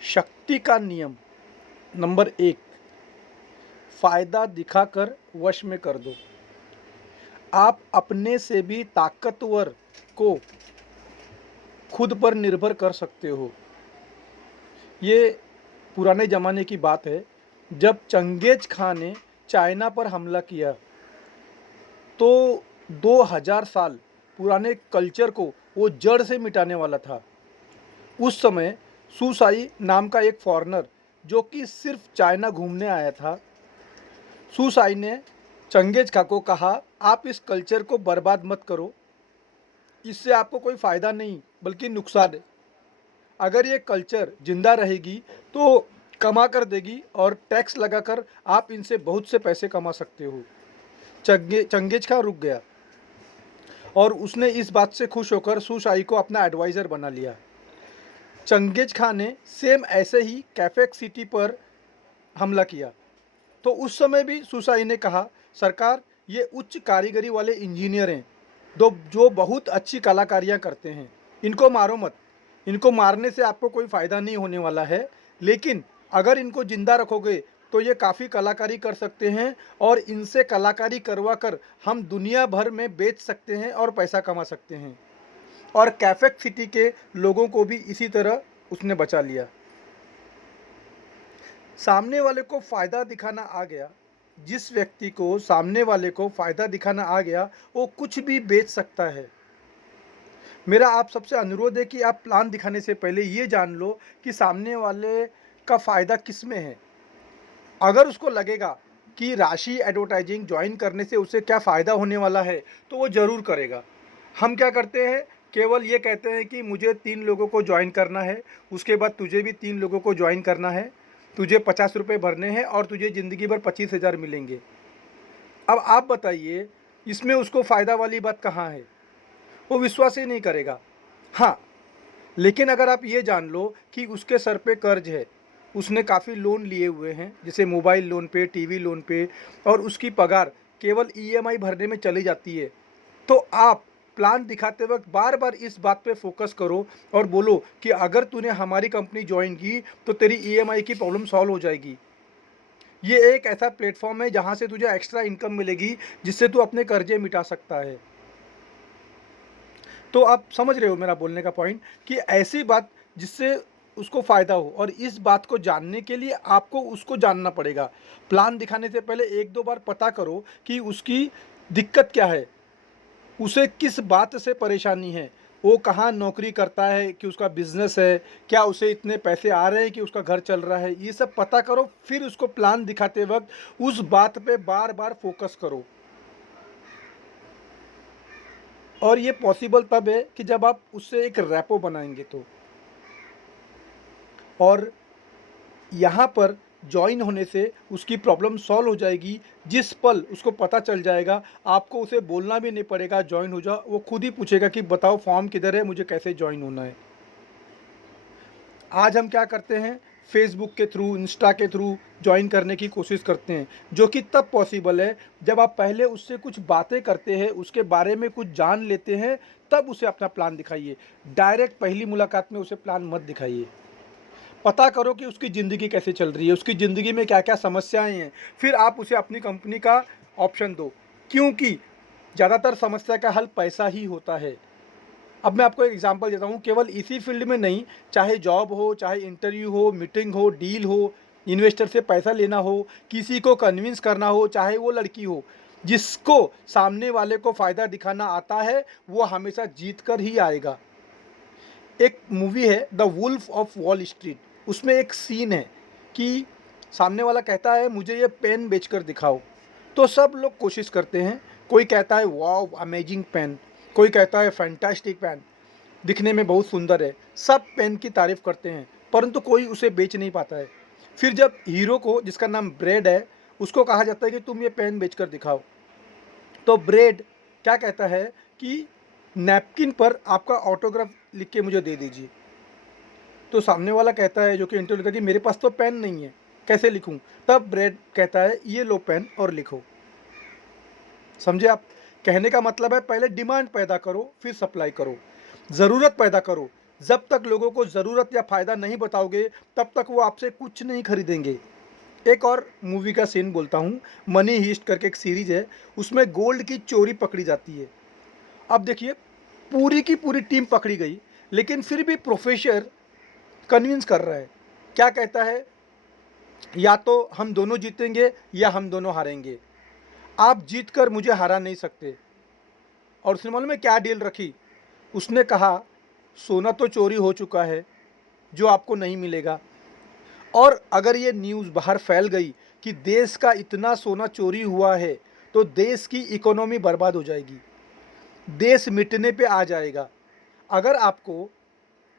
शक्ति का नियम नंबर 1, फ़ायदा दिखाकर वश में कर दो। आप अपने से भी ताकतवर को खुद पर निर्भर कर सकते हो। ये पुराने ज़माने की बात है, जब चंगेज़ खां ने चाइना पर हमला किया तो 2000 साल पुराने कल्चर को वो जड़ से मिटाने वाला था। उस समय सुसाई नाम का एक फॉरेनर जो कि सिर्फ चाइना घूमने आया था, सुसाई ने चंगेज़ खां को कहा, आप इस कल्चर को बर्बाद मत करो, इससे आपको कोई फ़ायदा नहीं बल्कि नुकसान है। अगर ये कल्चर ज़िंदा रहेगी तो कमा कर देगी और टैक्स लगाकर आप इनसे बहुत से पैसे कमा सकते हो। चंगेज़ खां रुक गया और उसने इस बात से खुश होकर सुसाई को अपना एडवाइज़र बना लिया। चंगेज़ खां ने सेम ऐसे ही कैफेक सिटी पर हमला किया तो उस समय भी सुसाई ने कहा, सरकार ये उच्च कारीगरी वाले इंजीनियर हैं जो बहुत अच्छी कलाकारियाँ करते हैं, इनको मारो मत। इनको मारने से आपको कोई फ़ायदा नहीं होने वाला है, लेकिन अगर इनको ज़िंदा रखोगे तो ये काफ़ी कलाकारी कर सकते हैं और इनसे कलाकारी करवा कर हम दुनिया भर में बेच सकते हैं और पैसा कमा सकते हैं। और कैफेक सिटी के लोगों को भी इसी तरह उसने बचा लिया। सामने वाले को फ़ायदा दिखाना आ गया, जिस व्यक्ति को सामने वाले को फ़ायदा दिखाना आ गया वो कुछ भी बेच सकता है। मेरा आप सबसे अनुरोध है कि आप प्लान दिखाने से पहले ये जान लो कि सामने वाले का फ़ायदा किस में है। अगर उसको लगेगा कि राशि एडवर्टाइजिंग ज्वाइन करने से उसे क्या फ़ायदा होने वाला है तो वो ज़रूर करेगा। हम क्या करते हैं, केवल ये कहते हैं कि मुझे 3 लोगों को ज्वाइन करना है, उसके बाद तुझे भी 3 लोगों को ज्वाइन करना है, तुझे 50 रुपये भरने हैं और तुझे ज़िंदगी भर 25,000 मिलेंगे। अब आप बताइए, इसमें उसको फ़ायदा वाली बात कहाँ है? वो विश्वास ही नहीं करेगा। हाँ, लेकिन अगर आप ये जान लो कि उसके सर पे कर्ज है, उसने काफ़ी लोन लिए हुए हैं, जैसे मोबाइल लोन पे, टीवी लोन पे, और उसकी पगार केवल ईएमआई भरने में चली जाती है, तो आप प्लान दिखाते वक्त बार बार इस बात पे फोकस करो और बोलो कि अगर तूने हमारी कंपनी ज्वाइन की तो तेरी ईएमआई की प्रॉब्लम सॉल्व हो जाएगी। ये एक ऐसा प्लेटफॉर्म है जहाँ से तुझे एक्स्ट्रा इनकम मिलेगी, जिससे तू अपने कर्जे मिटा सकता है। तो आप समझ रहे हो मेरा बोलने का पॉइंट, कि ऐसी बात जिससे उसको फ़ायदा हो, और इस बात को जानने के लिए आपको उसको जानना पड़ेगा। प्लान दिखाने से पहले 1-2 बार पता करो कि उसकी दिक्कत क्या है, उसे किस बात से परेशानी है, वो कहाँ नौकरी करता है, कि उसका बिज़नेस है, क्या उसे इतने पैसे आ रहे हैं कि उसका घर चल रहा है, ये सब पता करो। फिर उसको प्लान दिखाते वक्त उस बात पे बार बार फोकस करो। और ये पॉसिबल तब है कि जब आप उससे एक रैपो बनाएंगे तो। और यहाँ पर जॉइन होने से उसकी प्रॉब्लम सॉल्व हो जाएगी। जिस पल उसको पता चल जाएगा, आपको उसे बोलना भी नहीं पड़ेगा जॉइन हो जाओ, वो खुद ही पूछेगा कि बताओ फॉर्म किधर है, मुझे कैसे जॉइन होना है। आज हम क्या करते हैं, फेसबुक के थ्रू, इंस्टा के थ्रू जॉइन करने की कोशिश करते हैं, जो कि तब पॉसिबल है जब आप पहले उससे कुछ बातें करते हैं, उसके बारे में कुछ जान लेते हैं, तब उसे अपना प्लान दिखाइए। डायरेक्ट पहली मुलाकात में उसे प्लान मत दिखाइए। पता करो कि उसकी ज़िंदगी कैसे चल रही है, उसकी ज़िंदगी में क्या क्या समस्याएं हैं, फिर आप उसे अपनी कंपनी का ऑप्शन दो, क्योंकि ज़्यादातर समस्या का हल पैसा ही होता है। अब मैं आपको एक एग्जांपल देता हूँ, केवल इसी फील्ड में नहीं, चाहे जॉब हो, चाहे इंटरव्यू हो, मीटिंग हो, डील हो, इन्वेस्टर से पैसा लेना हो, किसी को कन्विंस करना हो, चाहे वो लड़की हो, जिसको सामने वाले को फ़ायदा दिखाना आता है वो हमेशा जीत कर ही आएगा। एक मूवी है The Wolf of Wall Street, उसमें एक सीन है कि सामने वाला कहता है मुझे ये पेन बेचकर दिखाओ, तो सब लोग कोशिश करते हैं। कोई कहता है वाओ अमेजिंग पेन, कोई कहता है फैंटास्टिक पेन, दिखने में बहुत सुंदर है, सब पेन की तारीफ़ करते हैं, परंतु कोई उसे बेच नहीं पाता है। फिर जब हीरो को, जिसका नाम ब्रेड है, उसको कहा जाता है कि तुम ये पेन बेचकर दिखाओ, तो ब्रेड क्या कहता है कि नैपकिन पर आपका ऑटोग्राफ लिख के मुझे दे दीजिए। तो सामने वाला कहता है, जो कि इंटरव्यू लेता है, कि मेरे पास तो पेन नहीं है, कैसे लिखूं? तब ब्रेड कहता है ये लो पेन और लिखो। समझे आप? कहने का मतलब है पहले डिमांड पैदा करो, फिर सप्लाई करो, ज़रूरत पैदा करो, जब तक लोगों को ज़रूरत या फ़ायदा नहीं बताओगे तब तक वो आपसे कुछ नहीं खरीदेंगे। एक और मूवी का सीन बोलता हूँ, मनी हीस्ट करके एक सीरीज़ है, उसमें गोल्ड की चोरी पकड़ी जाती है। अब देखिए, पूरी की पूरी टीम पकड़ी गई, लेकिन फिर भी प्रोफेसर कन्विंस कर रहा है। क्या कहता है, या तो हम दोनों जीतेंगे या हम दोनों हारेंगे, आप जीत कर मुझे हरा नहीं सकते। और उसने मालूम है क्या डील रखी, उसने कहा सोना तो चोरी हो चुका है जो आपको नहीं मिलेगा, और अगर ये न्यूज़ बाहर फैल गई कि देश का इतना सोना चोरी हुआ है तो देश की इकोनॉमी बर्बाद हो जाएगी, देश मिटने पे आ जाएगा। अगर आपको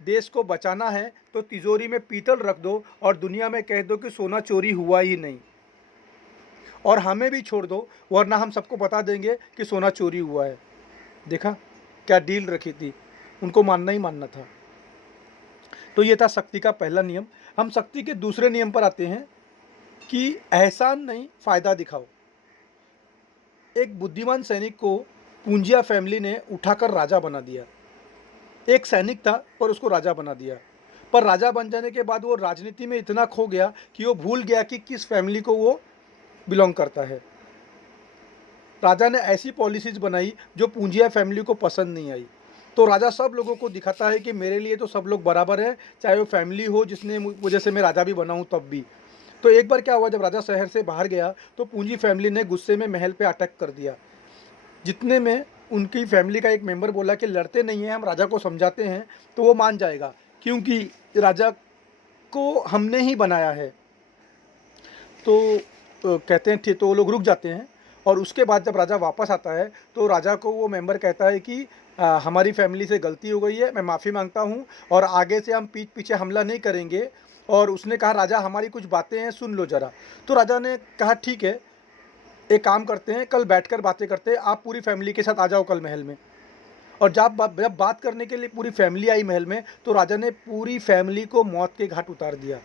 देश को बचाना है तो तिजोरी में पीतल रख दो और दुनिया में कह दो कि सोना चोरी हुआ ही नहीं, और हमें भी छोड़ दो, वरना हम सबको बता देंगे कि सोना चोरी हुआ है। देखा क्या डील रखी थी, उनको मानना ही मानना था। तो ये था शक्ति का पहला नियम। हम शक्ति के दूसरे नियम पर आते हैं कि एहसान नहीं, फ़ायदा दिखाओ। एक बुद्धिमान सैनिक को पूंजिया फैमिली ने उठाकर राजा बना दिया। एक सैनिक था पर उसको राजा बना दिया, पर राजा बन जाने के बाद वो राजनीति में इतना खो गया कि वो भूल गया कि किस फैमिली को वो बिलोंग करता है। राजा ने ऐसी पॉलिसीज बनाई जो पूंजिया फैमिली को पसंद नहीं आई। तो राजा सब लोगों को दिखाता है कि मेरे लिए तो सब लोग बराबर हैं, चाहे वो फैमिली हो जिसने वजह से मैं राजा भी बना हूँ तब भी। तो एक बार क्या हुआ, जब राजा शहर से बाहर गया तो पूंजी फैमिली ने गुस्से में महल पे अटैक कर दिया। जितने में उनकी फैमिली का एक मेंबर बोला कि लड़ते नहीं हैं, हम राजा को समझाते हैं तो वो मान जाएगा, क्योंकि राजा को हमने ही बनाया है। तो कहते हैं ठीक, तो वो लोग रुक जाते हैं। और उसके बाद जब राजा वापस आता है तो राजा को वो मेंबर कहता है कि हमारी फैमिली से गलती हो गई है, मैं माफ़ी मांगता हूँ और आगे से हम पीठ पीछे हमला नहीं करेंगे। और उसने कहा राजा हमारी कुछ बातें हैं, सुन लो ज़रा। तो राजा ने कहा ठीक है, एक काम करते हैं, कल बैठकर बातें करते हैं, आप पूरी फैमिली के साथ आ जाओ कल महल में। और जब बात करने के लिए पूरी फैमिली आई महल में तो राजा ने पूरी फैमिली को मौत के घाट उतार दिया।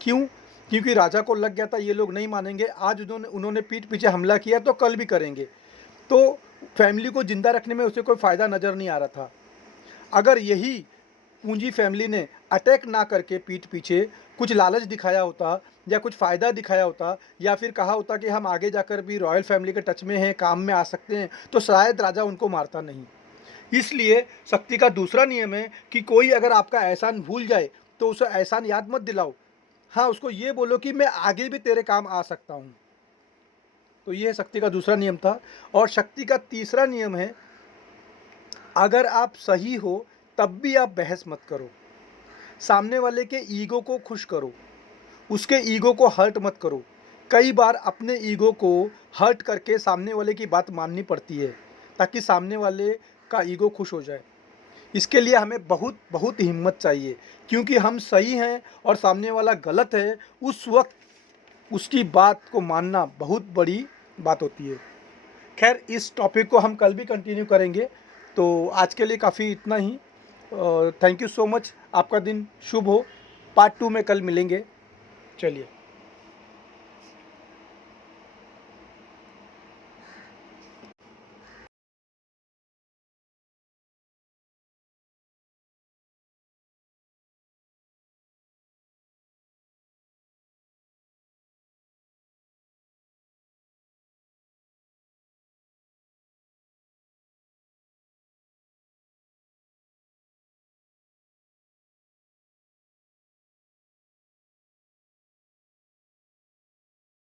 क्यों? क्योंकि राजा को लग गया था ये लोग नहीं मानेंगे, आज उन्होंने पीठ पीछे हमला किया तो कल भी करेंगे। तो फैमिली को जिंदा रखने में उसे कोई फ़ायदा नज़र नहीं आ रहा था। अगर यही पूंजी फैमिली ने अटैक ना करके पीठ पीछे कुछ लालच दिखाया होता या कुछ फ़ायदा दिखाया होता या फिर कहा होता कि हम आगे जाकर भी रॉयल फैमिली के टच में हैं, काम में आ सकते हैं, तो शायद राजा उनको मारता नहीं। इसलिए शक्ति का दूसरा नियम है कि कोई अगर आपका एहसान भूल जाए तो उसे एहसान याद मत दिलाओ। हाँ, उसको ये बोलो कि मैं आगे भी तेरे काम आ सकता हूँ। तो ये शक्ति का दूसरा नियम था। और शक्ति का तीसरा नियम है, अगर आप सही हो तब भी आप बहस मत करो। सामने वाले के ईगो को खुश करो, उसके ईगो को हर्ट मत करो। कई बार अपने ईगो को हर्ट करके सामने वाले की बात माननी पड़ती है ताकि सामने वाले का ईगो खुश हो जाए। इसके लिए हमें बहुत बहुत हिम्मत चाहिए, क्योंकि हम सही हैं और सामने वाला गलत है, उस वक्त उसकी बात को मानना बहुत बड़ी बात होती है। खैर, इस टॉपिक को हम कल भी कंटिन्यू करेंगे। तो आज के लिए काफ़ी इतना ही। Thank you so much. आपका दिन शुभ हो। पार्ट 2 में कल मिलेंगे। चलिए।